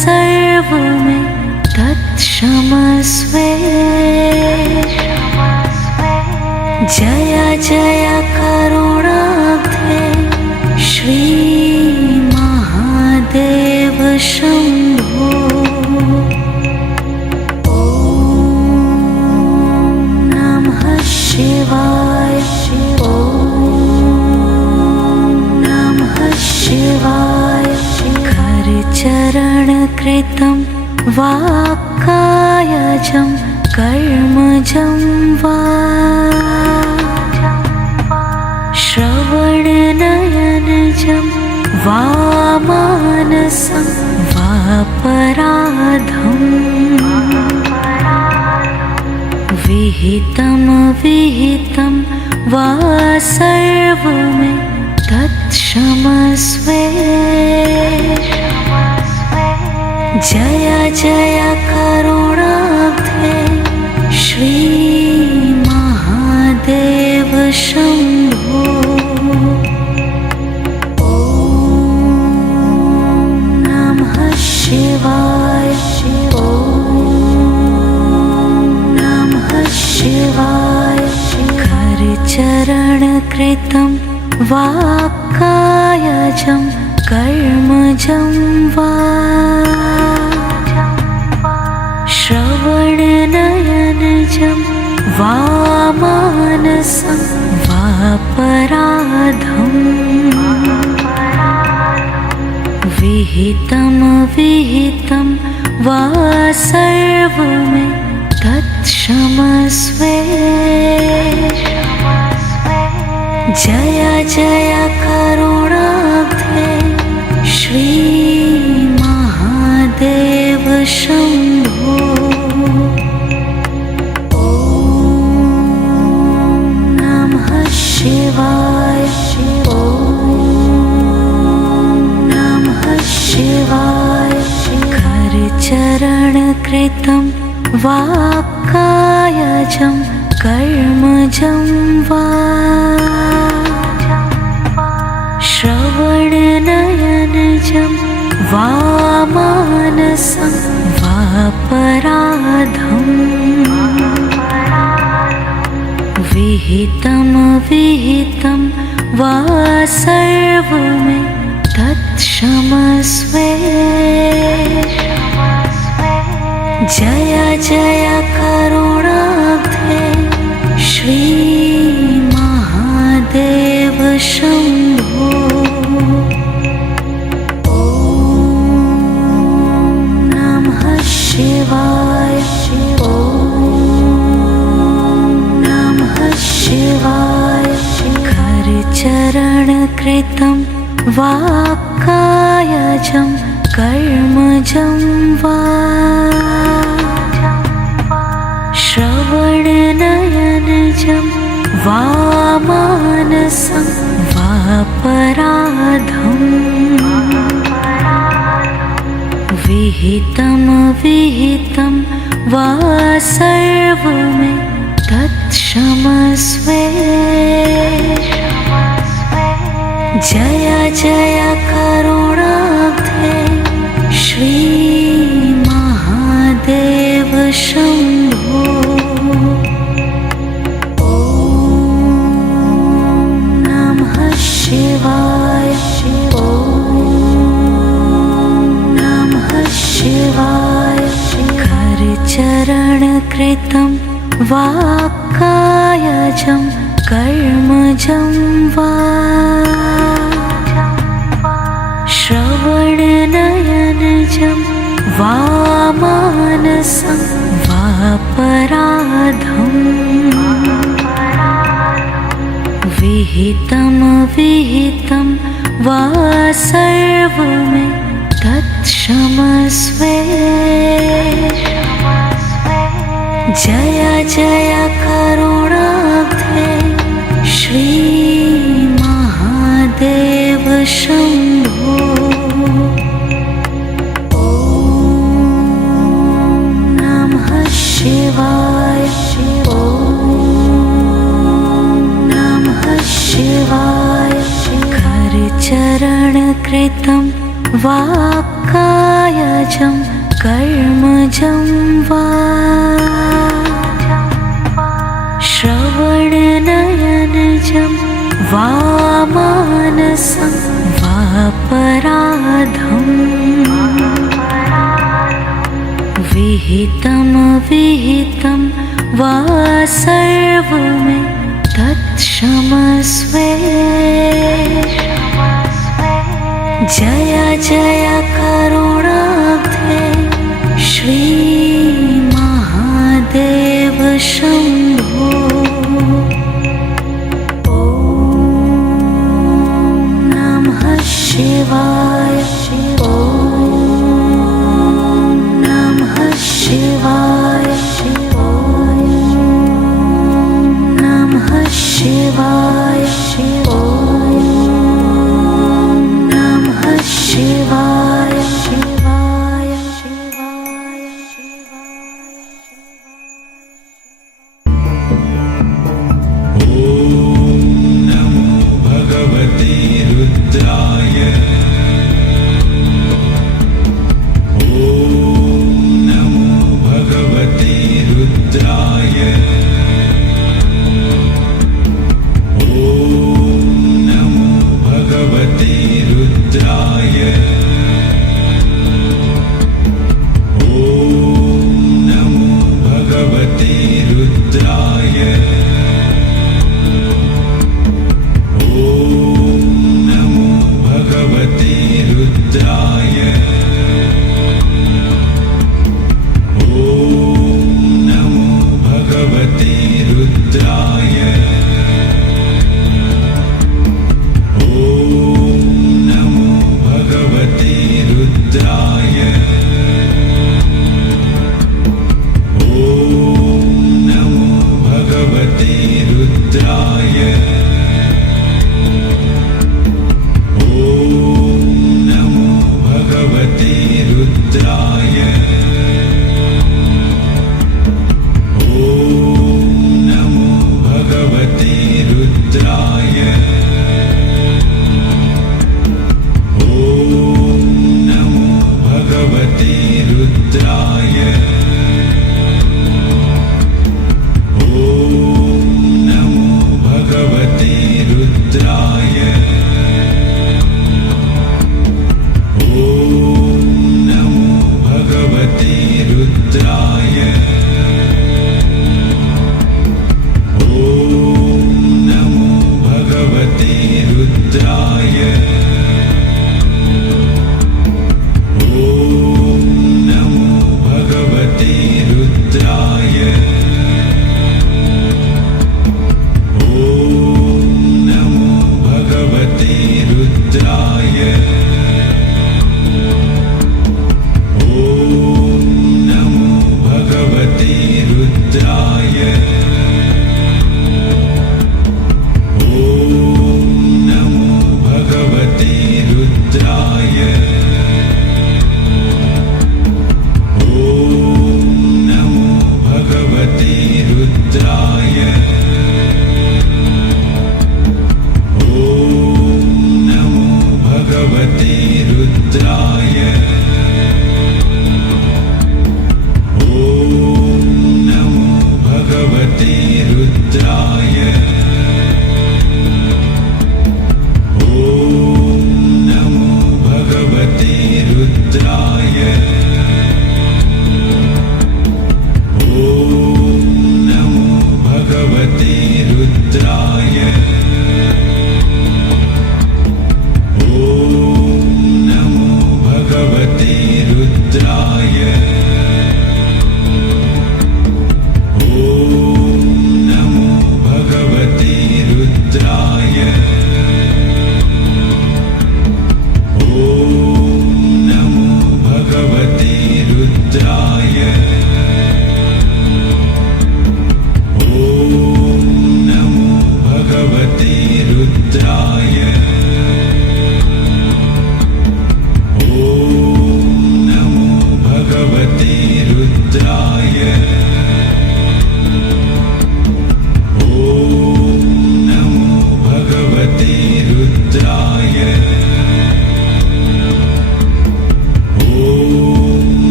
सर्वमे तत्क्षमस्वे जय जय करुणाब्धे श्रीमहादेव शम्भो ॐ नमः शिवाय ॐ नमः शिवाय करचरणकृतं वा कायजं कर्मजं वा श्रवणनयनजं वा मानसं वापराधम् विहितं विहितं वा सर्वमे तत्क्षमस्वे जय जय करुणाब्धे श्रीमहादेव शम्भो ॐ नमः शिवाय ॐ नमः शिवाय करचरणकृतं वा कायजं कर्मजं वा श्रवणनयनजं वा मानसं वापराधम् विहितं विहितं वा सर्वमे तत्क्षमस्वे जय जय करुणाब्धे श्रीमहादेव शम्भो ॐ नमः शिवाय ॐ नमः शिवाय करचरणकृतं वा कायजं कर्मजं वा श्रवणनयनजं वा मानसं वापराधम् विहितं विहितं वा सर्वमे तत्क्षमस्वे जय जय करुणाब्धे श्रीमहादेव शम्भो ॐ नमः शिवाय ॐ नमः शिवाय करचरणकृतं वा कायजं कर्मजं वा श्रवणनयनजं वा मानसं वापराधम् विहितं विहितं वा सर्वमे तत्क्षमस्वे जय जय करुणाब्धे श्रीमहादेव शम्भो ॐ नमः शिवाय ॐ नमः शिवाय करचरणकृतं वा कायजं कर्मजं वा श्रवणनयनजं वा मानसं वापराधम् विहितं विहितं वा सर्वमे तत्क्षमस्वे जय जय करुणाब्धे श्रीमहादेव शम्भो ॐ नमः शिवाय वाक्कायजं कर्मजं वा श्रवणनयनजं वा मानसं वापराधम् विहितं विहितं वा सर्वमे तत्क्षमस्वे जय जय करुणाब्धे श्रीमहादेव शम्भो ॐ नमः शिवाय ॐ नमः शिवाय नमः शिवाय नमः शिवाय शिवाय शिवाय शिवाय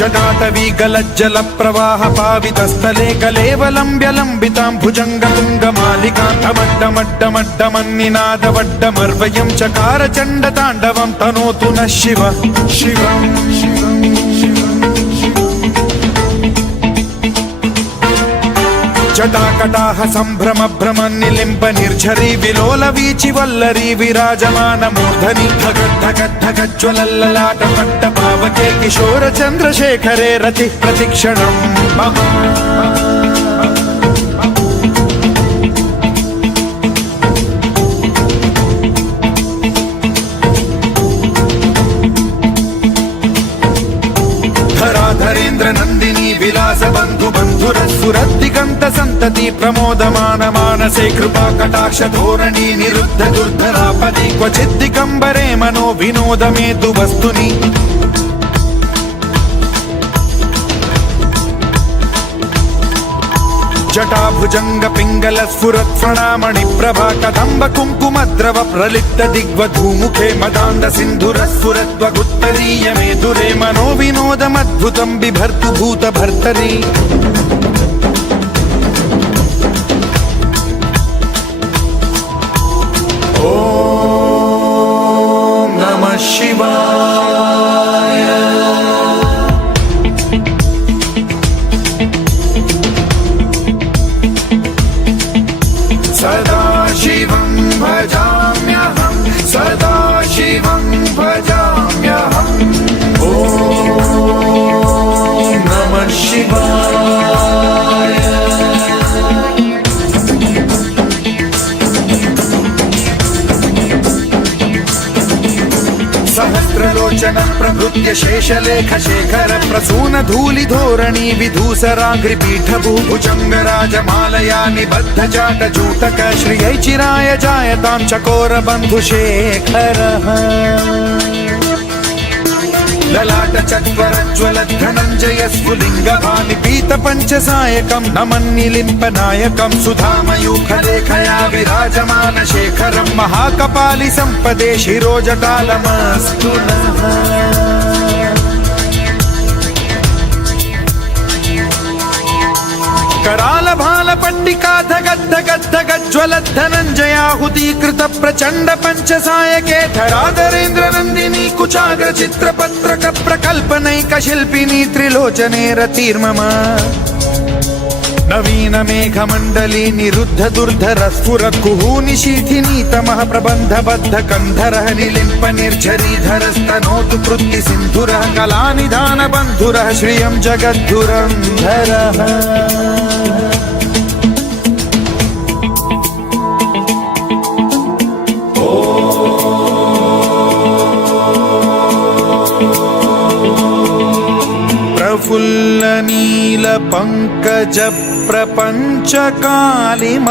जटाटवी गलज्जल प्रवाह पावितस्थले कलेवलम्ब्यलम्बितां भुजङ्गतुङ्गमालिकां डमड्डमड्डमड्डमन्निनादवड्डमर्वयं चकार चण्डताण्डवं तनोतु नः शिव शिवम् जटाकटाह सम्भ्रम भ्रमन्निलिम्ब निर्झरी विलोल वीचि वल्लरी विराजमान मूर्धनि धगद्धगद्धगज्ज्वलल्ललाट पट्ट पावके किशोर चन्द्रशेखरे रति प्रतिक्षणं मम धराधरेन्द्र नन्दिनी विलास बन्धु बन्धुरस्फुरद्दिगन्त सन्तति प्रमोदमान मानसे कृपा कटाक्ष धोरणी निरुद्ध दुर्धरापदि क्वचिद्दिगम्बरे मनो विनोद मेतु वस्तुनि जटाभुजंग पिंगल स्फुरत् प्रणामणि प्रभा कदम्ब कुङ्कुमद्रव प्रलिप्त दिग्वधूमुखे मदान्द सिन्धुर स्फुरद्वगुत्तरीय मेधुरे मनो विनोदमद्भुतं बिभर्तु भूत भर्तरि ॐ नमः शिवाय सदा शिवं भजाम्यहं सदा शिवं भजाम्यहम् ॐ नमः शिवाय सहस्रलोचन प्रभृत्य शेषलेख शेखर प्रसून धूलि धोरणी विधूसराग्रिपीठ भूभुजंग राजमालया निबद्ध जाट जूटक श्रियै चिराय जायतां चकोर बन्धु शेखरः ललाट चत्वर ज्वलत् धनञ्जय स्फुलिङ्ग भानिपीत पञ्चसायकं नमन्निलिम्प नायकं सुधामयूखलेखया विराजमान शेखरं महाकपालि सम्पदे शिरोजटालमस्तु नः कराल भाल पट्टिका धगद्धगद्धगज्ज्वलद्धनञ्जयाहुतीकृत प्रचण्ड पञ्चसायके धराधरेन्द्र नन्दिनी कुचाग्र चित्रपत्रक प्रकल्पनैक शिल्पिनी त्रिलोचने रतिर्मम नवीन मेघमण्डली निरुद्ध दुर्धर स्फुरत् कुहूनि शीथिनी तमः प्रबन्धबद्ध कन्धरः निलिम्प निर्झरीधरस्तनोतु कृत्ति सिन्धुरः कलानिधान बन्धुरः श्रियं जगद्धुरन्धरः प्रफुल्ल नील पंकज प्रपंच कालिम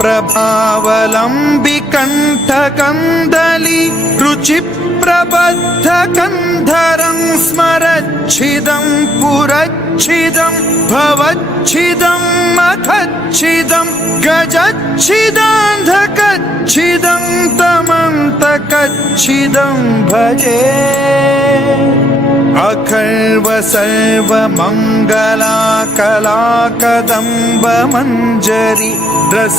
प्रभावलंबि कंठ कंदली रुचि प्रबद्ध कंधरं स्मरच्छिदं पुरच्छिदं भवच्छिदं मखच्छिदं गजच्छिदान्धकच्छिदं तमन्तकच्छिदं भजे अखर्व सर्व मंगला कला कदम्ब मंजरी रस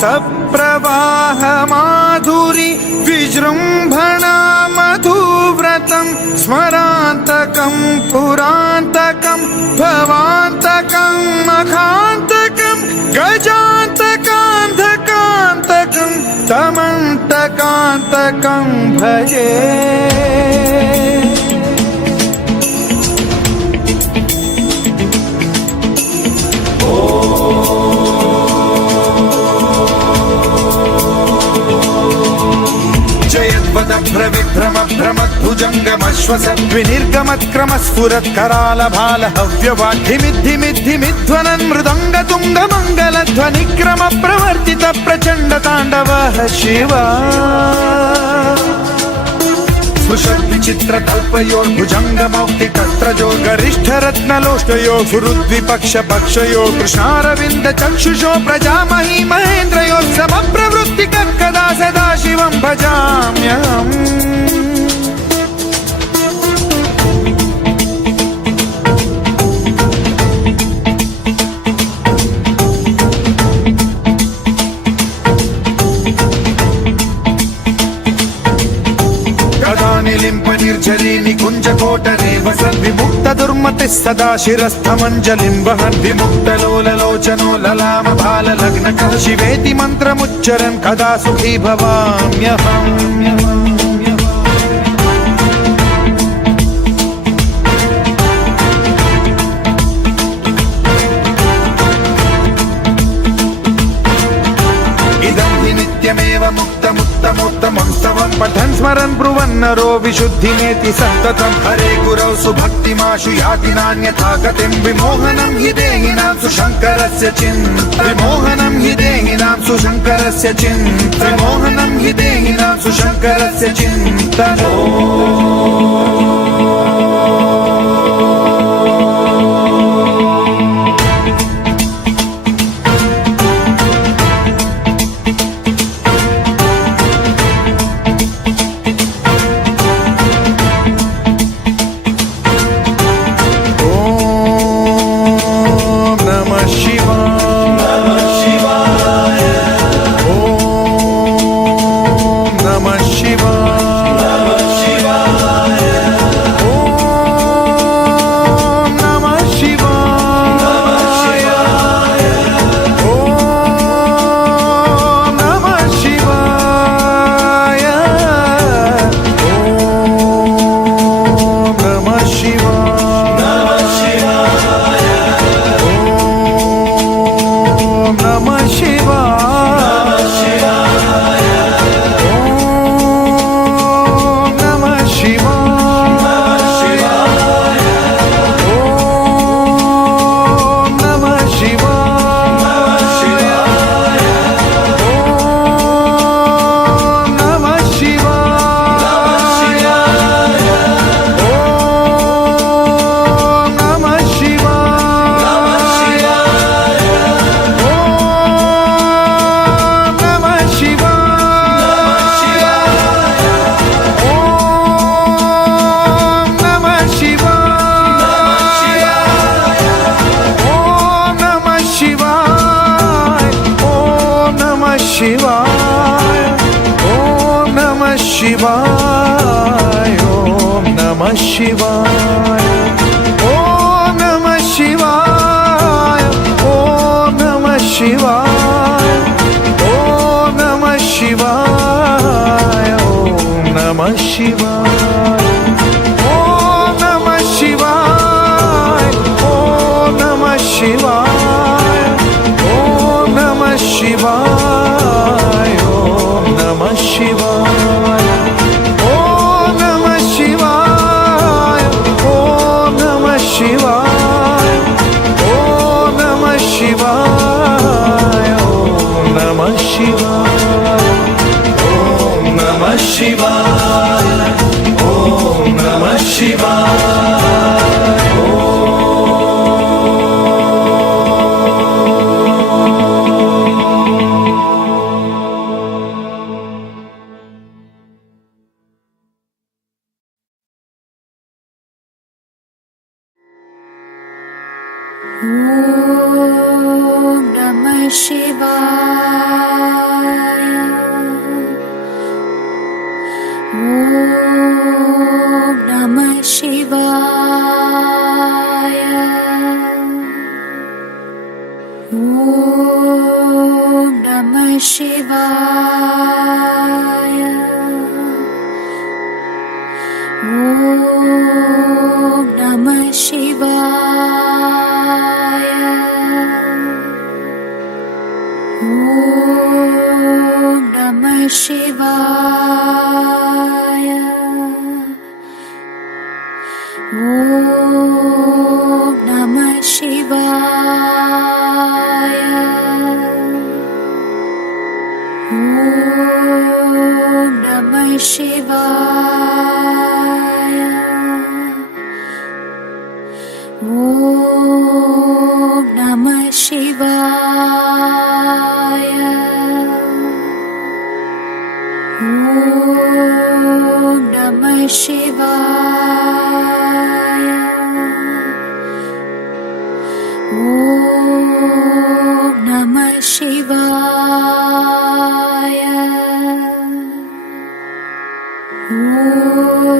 प्रवाह माधुरी विजृंभणा मधुव्रतं स्मरान्तकं पुरान्तकं भवान्तकं मखान्तकं गजान्तकान्धकान्तकं तमन्तकान्तकं भजे भ्रविभ्रम भ्रमद्भुजङ्गमश्वसद्विनिर्गमत्क्रमस्फुरत् कराल भाल हव्यवाद्धिमिद्धिमिद्धिमिध्वनन् मृदङ्ग तुङ्ग मङ्गलध्वनिक्रम प्रवर्तित प्रचण्ड ताण्डवः शिवा स्पृशद्विचित्र कल्पयोर्भुजङ्गमौक्तिकस्त्रजो गरिष्ठरत्नलोष्टयो फुरुद्विपक्ष पक्षयो कृष्णारविन्द चक्षुषो प्रजामही महेन्द्रयो समप्रवृत्तिकः कदा सदा शिवं भजाम्यहम् निलिम्प निर्झरी निकुञ्ज कोटरे वसन् विमुक्त दुर्मतिः सदा शिरस्थमञ्जलिं वहन् विमुक्त लोललोचनो ललाम भाल लग्नकः शिवेति मन्त्रमुच्चरन् कदा सुखी भवाम्यहम् नित्यमेव मुक्तमुत्तमोत्तमं स्तवं पठन् स्मरन् ब्रुवन्नरो विशुद्धिमेति सन्ततं हरे गुरौ सुभक्तिमाशु याति नान्यथा गतिं विमोहनं हि देहिनां सुशङ्करस्य चिन्त विमोहनं हि देहिनां सुशङ्करस्य चिन्त विमोहनं हि देहिनां सुशङ्करस्य चिन्तनो शिवाय ओम नमः शिवाय ओम नमः शिवाय ओम नमः शिवाय ओम नमः शिवाय ओम नमः शिवाय ओम नमः शिवाय ओम नमः शिवाय ओम नमः शिवाय ओम नमः शिवाय शिवाय ओम नमः शिवाय ओम नमः शिवाय ओम नमः शिवाय ओम नमः शिवाय ओम नमः शिवाय ओम नमः शिवाय ओम नमः शिवाय ओम नमः शिवाय ओम नमः शिवाय ओम नमः शिवाय ओम नमः शिवाय ओम